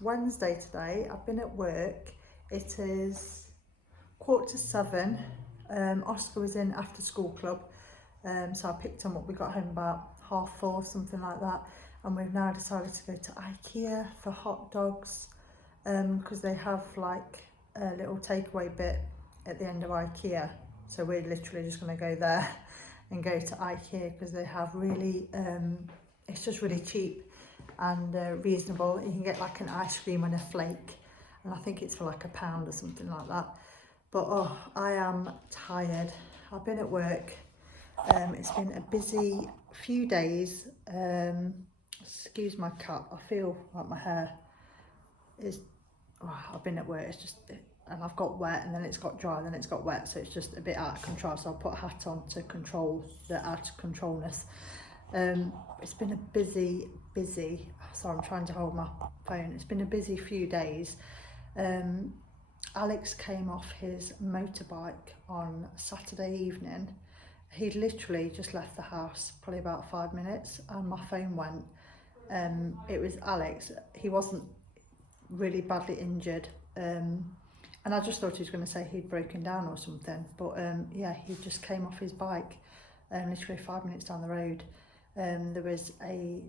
Wednesday today. I've been at work. It is 7:15. Oscar was in after school club, so I picked him up. We got home about 4:30, something like that, and we've now decided to go to IKEA for hot dogs, because they have like a little takeaway bit at the end of IKEA. So we're literally just going to go there and go to IKEA because they have really, it's just really cheap and reasonable. You can get like an ice cream and a flake, and I think it's for like £1 or something like that. But oh, I am tired. I've been at work. It's been a busy few days. Excuse my cat. I feel like my hair is. Oh, I've been at work. It's just, and I've got wet, and then it's got dry, and then it's got wet, so it's just a bit out of control. So I'll put a hat on to control the out of controlness. It's been a busy. So I'm trying to hold my phone. It's been a busy few days. Alex came off his motorbike on Saturday evening. He'd literally just left the house, probably about 5 minutes, and my phone went. It was Alex. He wasn't really badly injured, and I just thought he was going to say he'd broken down or something, but yeah, he just came off his bike literally 5 minutes down the road. There was a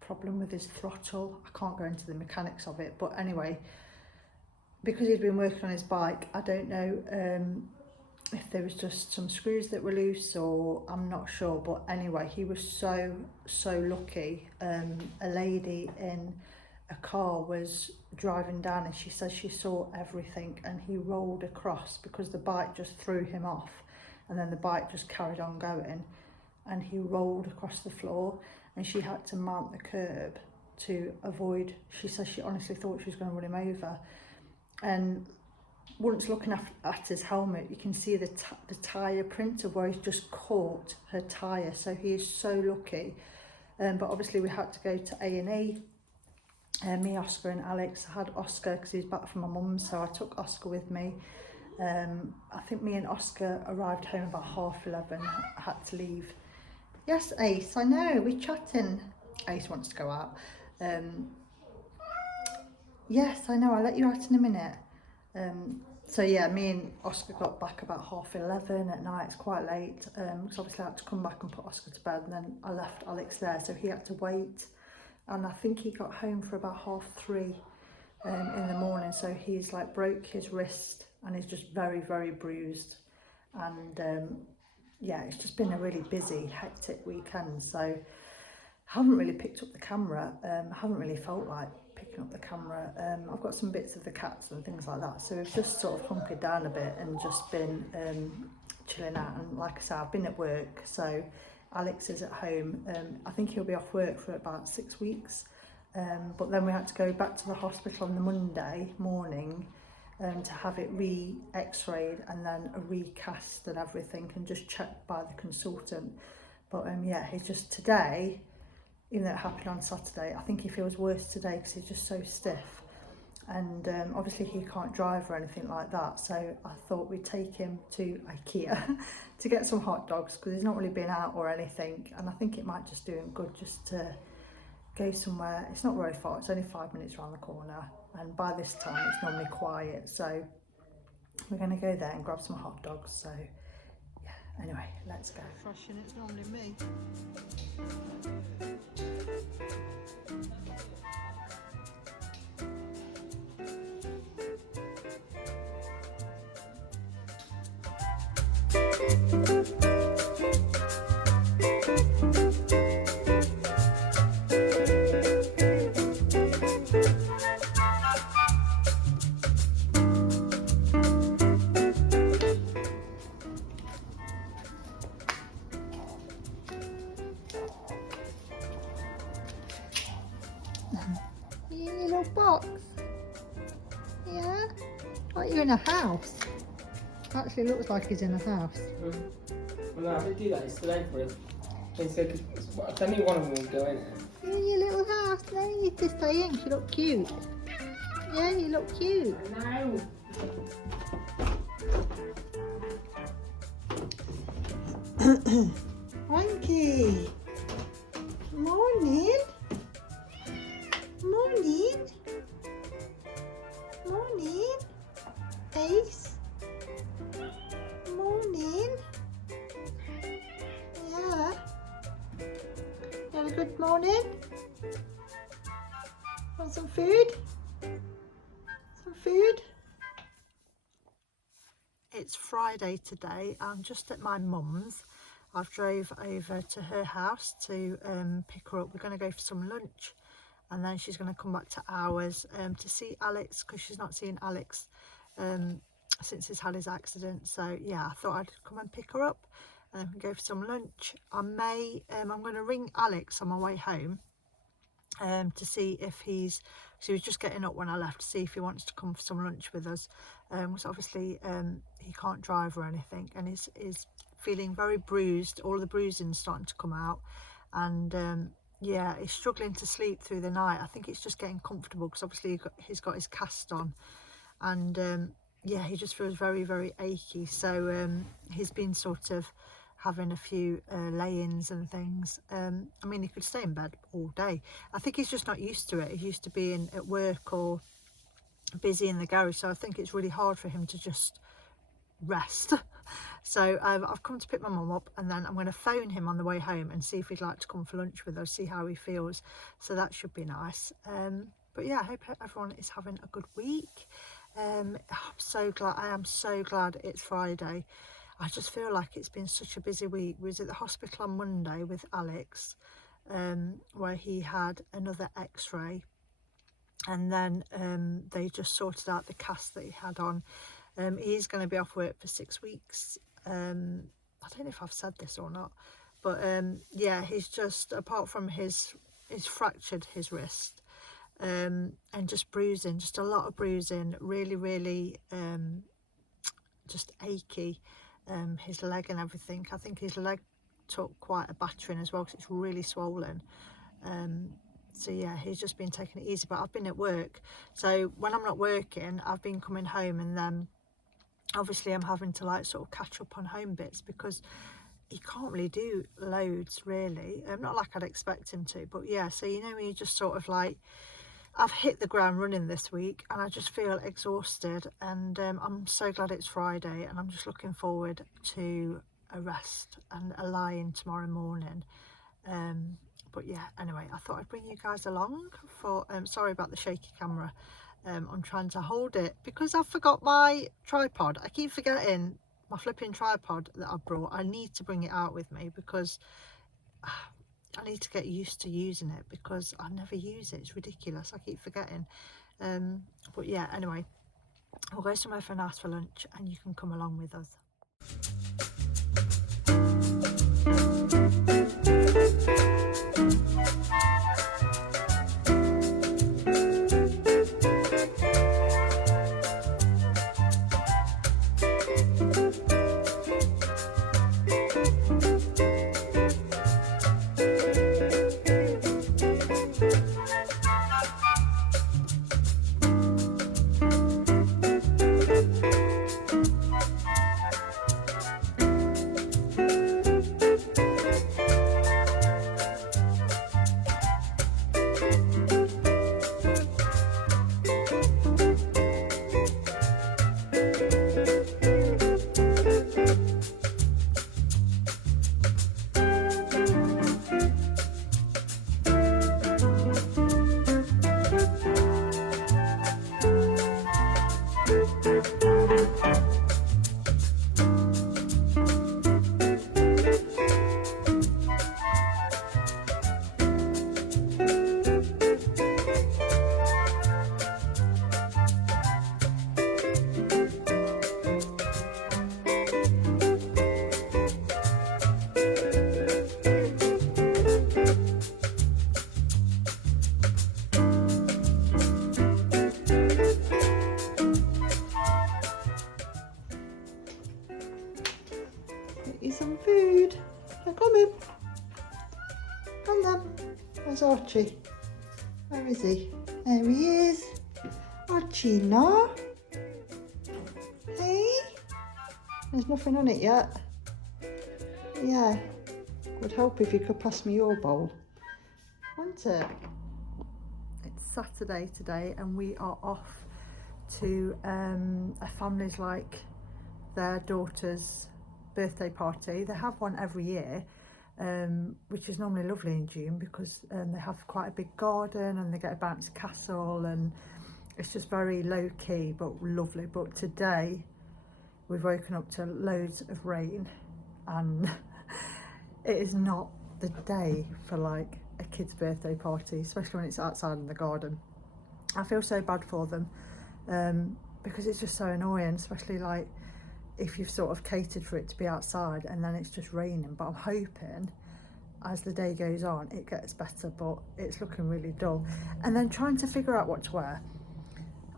problem with his throttle. I can't go into the mechanics of it, but anyway, because he'd been working on his bike, I don't know if there was just some screws that were loose, or I'm not sure, but anyway, he was so lucky. A lady in a car was driving down, and she says she saw everything, and he rolled across because the bike just threw him off, and then the bike just carried on going, and he rolled across the floor, and she had to mount the curb to avoid. She says she honestly thought she was going to run him over. And once looking at his helmet, you can see the tyre print of where he's just caught her tyre. So he is so lucky. But obviously we had to go to A&E. Me, Oscar and Alex. I had Oscar because he's back from my mum's, so I took Oscar with me. I think me and Oscar arrived home about 11:30. I had to leave. Yes, Ace, I know, we're chatting. Ace wants to go out. Yes, I know, I'll let you out in a minute. So yeah, me and Oscar got back about 11:30 at night. It's quite late, because obviously I had to come back and put Oscar to bed, and then I left Alex there, so he had to wait. And I think he got home for about 3:30 in the morning, so he's like broke his wrist and he's just very bruised. And yeah, it's just been a really busy, hectic weekend, so I haven't really picked up the camera. I haven't really felt like picking up the camera. I've got some bits of the cats and things like that, so we've just sort of hunkered down a bit and just been chilling out. And like I said, I've been at work, so Alex is at home. I think he'll be off work for about 6 weeks, but then we had to go back to the hospital on the Monday morning to have it re-x-rayed and then a recast and everything, and just checked by the consultant. But yeah, he's just today, even though it happened on Saturday, I think he feels worse today because he's just so stiff. And obviously he can't drive or anything like that, so I thought we'd take him to IKEA to get some hot dogs, because he's not really been out or anything, and I think it might just do him good just to go somewhere. It's not very far, it's only 5 minutes around the corner, and by this time it's normally quiet, so we're going to go there and grab some hot dogs. So yeah, anyway, let's go. Fresh, and it's normally me. You in your little box? Yeah? Like you're in a house. Actually looks like he's in a house. Well, no, I did do that yesterday for him. He said, only one of them will go in it. You're in your little house. No, you need to stay in. You look cute. Yeah, you look cute. No. Frankie. Morning. Morning. Ace? Morning. Yeah. You had a good morning? Want some food? Some food? It's Friday today. I'm just at my mum's. I've drove over to her house to pick her up. We're going to go for some lunch, and then she's going to come back to ours to see Alex, because she's not seen Alex since he's had his accident. So yeah, I thought I'd come and pick her up and then go for some lunch. I'm going to ring Alex on my way home to see if he was just getting up when I left, to see if he wants to come for some lunch with us. Because obviously he can't drive or anything, and he's feeling very bruised. All the bruising's starting to come out, and yeah, he's struggling to sleep through the night. I think it's just getting comfortable, because obviously he's got his cast on, and yeah, he just feels very, very achy. So he's been sort of having a few lay-ins and things. I mean, he could stay in bed all day. I think he's just not used to it. He's used to being at work or busy in the garage, so I think it's really hard for him to just rest. So I've come to pick my mum up, and then I'm going to phone him on the way home and see if he'd like to come for lunch with us, see how he feels. So that should be nice. But yeah, I hope everyone is having a good week. I'm so glad. I am so glad it's Friday. I just feel like it's been such a busy week. We was at the hospital on Monday with Alex, where he had another x-ray, and then they just sorted out the cast that he had on. He's going to be off work for 6 weeks. I don't know if I've said this or not, but yeah, he's just, apart from he's fractured his wrist, and just bruising, just a lot of bruising, really just achy. His leg and everything. I think his leg took quite a battering as well, because it's really swollen. So yeah, he's just been taking it easy, but I've been at work, so when I'm not working, I've been coming home, and then obviously I'm having to like sort of catch up on home bits, because he can't really do loads really, not like I'd expect him to. But yeah, so you know, when you just sort of like, I've hit the ground running this week, and I just feel exhausted, and I'm so glad it's Friday, and I'm just looking forward to a rest and a lie-in tomorrow morning. But yeah, anyway, I thought I'd bring you guys along for, sorry about the shaky camera. I'm trying to hold it because I forgot my tripod. I keep forgetting my flipping tripod that I brought. I need to bring it out with me, because I need to get used to using it, because I never use it. It's ridiculous. I keep forgetting. But yeah, anyway, we'll go somewhere for nice for lunch, and you can come along with us. Some food. Now come in. Come then. Where's Archie? Where is he? There he is. Archie, no? Hey? There's nothing on it yet. Yeah. Would help if you could pass me your bowl. Wouldn't it? It's Saturday today, and we are off to a family's like their daughter's birthday party. They have one every year, which is normally lovely in June because they have quite a big garden and they get a bouncy castle, and it's just very low key but lovely. But today we've woken up to loads of rain, and it is not the day for like a kid's birthday party, especially when it's outside in the garden. I feel so bad for them because it's just so annoying, especially like if you've sort of catered for it to be outside and then it's just raining. But I'm hoping as the day goes on it gets better, but it's looking really dull. And then trying to figure out what to wear.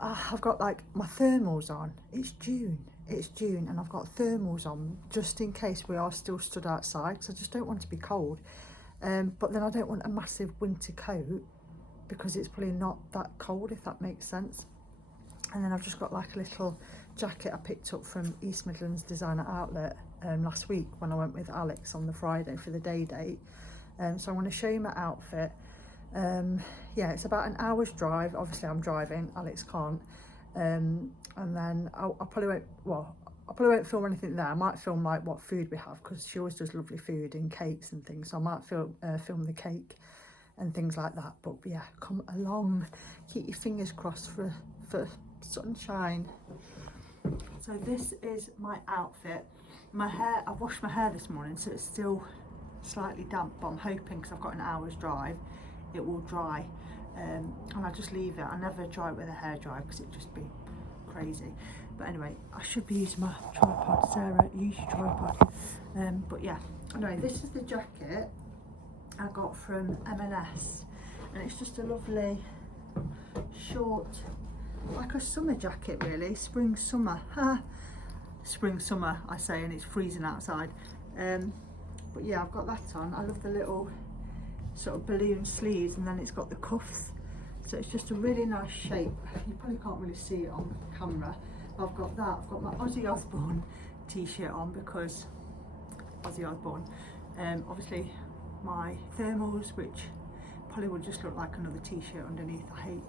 I've got like my thermals on. It's June, and I've got thermals on just in case we are still stood outside, because I just don't want to be cold. But then I don't want a massive winter coat because it's probably not that cold, if that makes sense. And then I've just got like a little jacket I picked up from East Midlands Designer Outlet last week when I went with Alex on the Friday for the day date. So I want to show you my outfit. Yeah, it's about an hour's drive. Obviously I'm driving, Alex can't. And then I probably won't film anything there. I might film like what food we have, because she always does lovely food and cakes and things, so I might film the cake and things like that. But yeah, come along, keep your fingers crossed for sunshine. So this is my outfit. My hair, I've washed my hair this morning, so it's still slightly damp, but I'm hoping, because I've got an hour's drive, it will dry. And I just leave it. I never dry it with a hairdryer because it'd just be crazy. But anyway, I should be using my tripod. Sarah, use your tripod. But yeah, anyway, this is the jacket I got from M&S, and it's just a lovely short, like a summer jacket really, spring summer I say, and it's freezing outside. But yeah, I've got that on. I love the little sort of balloon sleeves, and then it's got the cuffs, so it's just a really nice shape. You probably can't really see it on camera. I've got that. I've got my Ozzy Osbourne t-shirt on because Ozzy Osbourne. Obviously my thermals, which probably will just look like another t-shirt underneath. I hate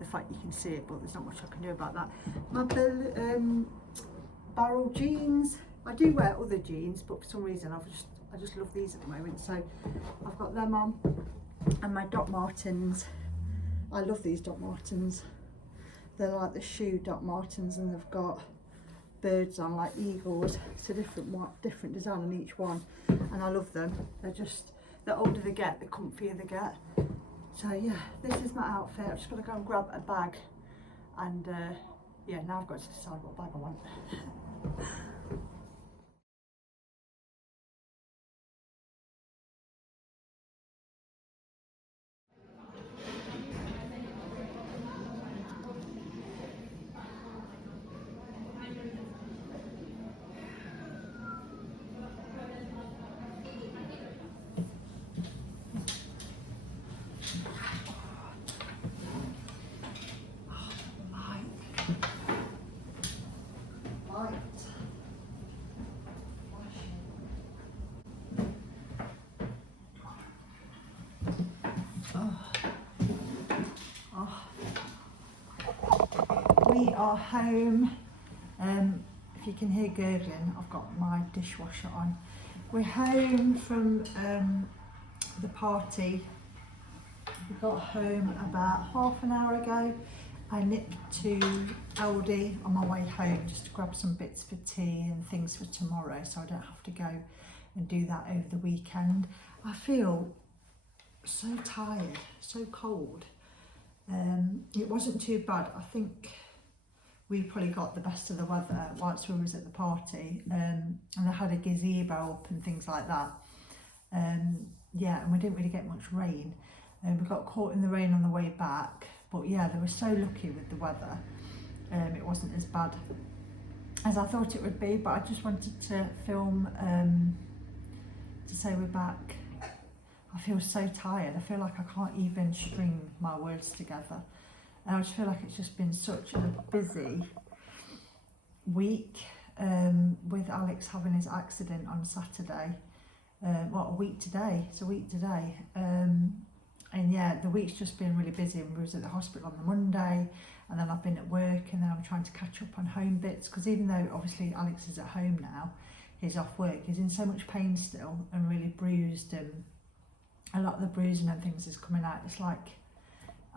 the fact you can see it, but there's not much I can do about that. My barrel jeans. I do wear other jeans, but for some reason I just love these at the moment, so I've got them on. And my Doc Martens. I love these Doc Martens. They're like the shoe Doc Martens, and they've got birds on, like eagles. It's a different design on each one, and I love them. They're just, the older they get, the comfier they get. So yeah, this is my outfit. I've just got to go and grab a bag, and yeah, now I've got to decide what bag I want. We are home. If you can hear gurgling, I've got my dishwasher on. We're home from the party. We got home about half an hour ago. I nipped to Aldi on my way home just to grab some bits for tea and things for tomorrow, so I don't have to go and do that over the weekend. I feel so tired, so cold. It wasn't too bad. I think we probably got the best of the weather whilst we was at the party, and they had a gazebo up and things like that. Yeah, and we didn't really get much rain. We got caught in the rain on the way back, but yeah, they were so lucky with the weather. It wasn't as bad as I thought it would be, but I just wanted to film to say we're back. I feel so tired. I feel like I can't even string my words together. And I just feel like it's just been such a busy week, with Alex having his accident on Saturday. Well, a week today. It's a week today. And yeah, the week's just been really busy. We was at the hospital on the Monday, and then I've been at work, and then I'm trying to catch up on home bits, because even though obviously Alex is at home now, he's off work, he's in so much pain still and really bruised, and a lot of the bruising and things is coming out. It's like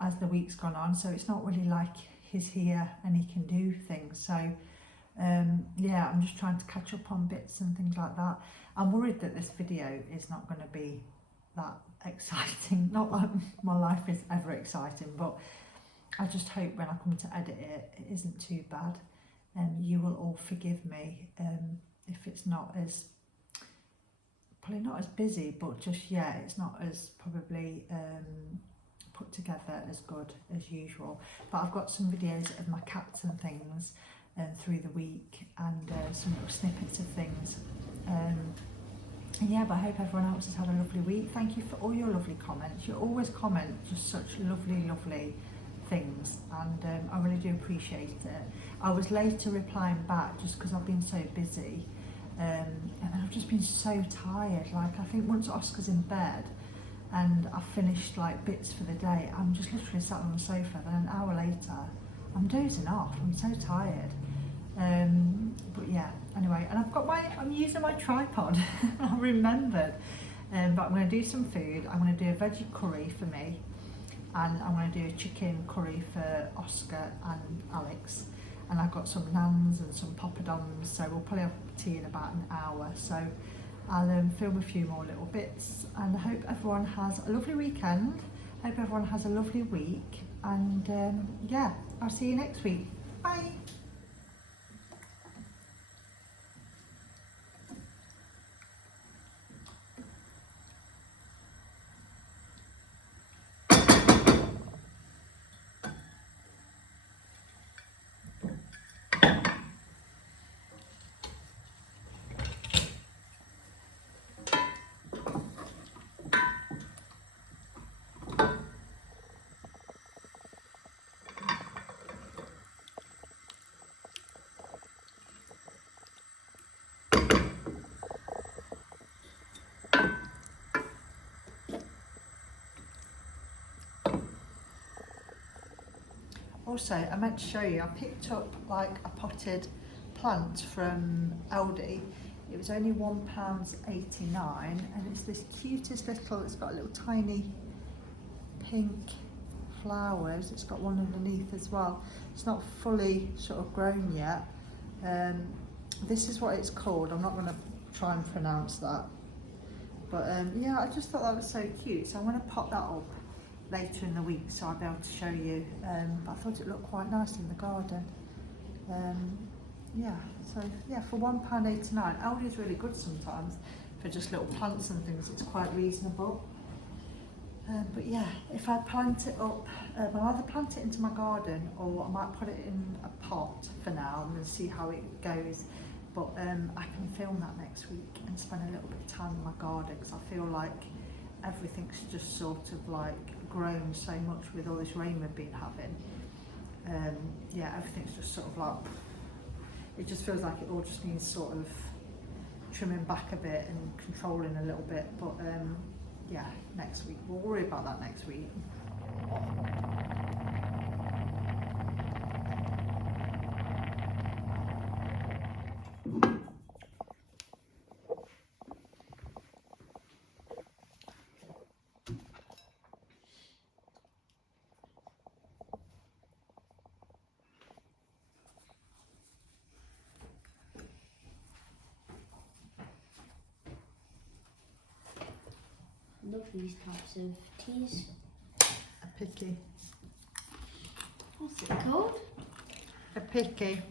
as the week's gone on, so it's not really like he's here and he can do things. So yeah, I'm just trying to catch up on bits and things like that. I'm worried that this video is not going to be that exciting. Not that my life is ever exciting, but I just hope when I come to edit it, it isn't too bad, and you will all forgive me if it's not as, probably not as busy, but just, yeah, it's not as probably put together as good as usual. But I've got some videos of my cats and things through the week, and some little snippets of things. Yeah, but I hope everyone else has had a lovely week. Thank you for all your lovely comments. You always comment just such lovely things, and I really do appreciate it. I was later replying back just because I've been so busy, and I've just been so tired. Like, I think once Oscar's in bed and I've finished like bits for the day, I'm just literally sat on the sofa, then an hour later I'm dozing off. I'm so tired. But yeah, anyway, and I'm using my tripod. I remembered, but I'm going to do some food. I'm going to do a veggie curry for me, and I'm going to do a chicken curry for Oscar and Alex, and I've got some naans and some poppadoms, so we'll probably have tea in about an hour. So I'll film a few more little bits, and I hope everyone has a lovely weekend. Hope everyone has a lovely week, and yeah, I'll see you next week. Bye. Also, I meant to show you, I picked up like a potted plant from Aldi. It was only £1.89, and it's this cutest little, it's got little tiny pink flowers. It's got one underneath as well. It's not fully sort of grown yet. This is what it's called. I'm not going to try and pronounce that. But yeah, I just thought that was so cute. So I'm going to pop that up later in the week, so I'll be able to show you. But I thought it looked quite nice in the garden. Yeah, so yeah, for £1.89, Aldi is really good sometimes for just little plants and things. It's quite reasonable. But yeah, if I plant it up, I'll either plant it into my garden, or I might put it in a pot for now and then see how it goes. But I can film that next week and spend a little bit of time in my garden, because I feel like everything's just sort of like grown so much with all this rain we've been having. Yeah, everything's just sort of like, it just feels like it all just needs sort of trimming back a bit and controlling a little bit. But yeah, next week, we'll worry about that next week. Love these types of teas. A picky. What's it called? A picky.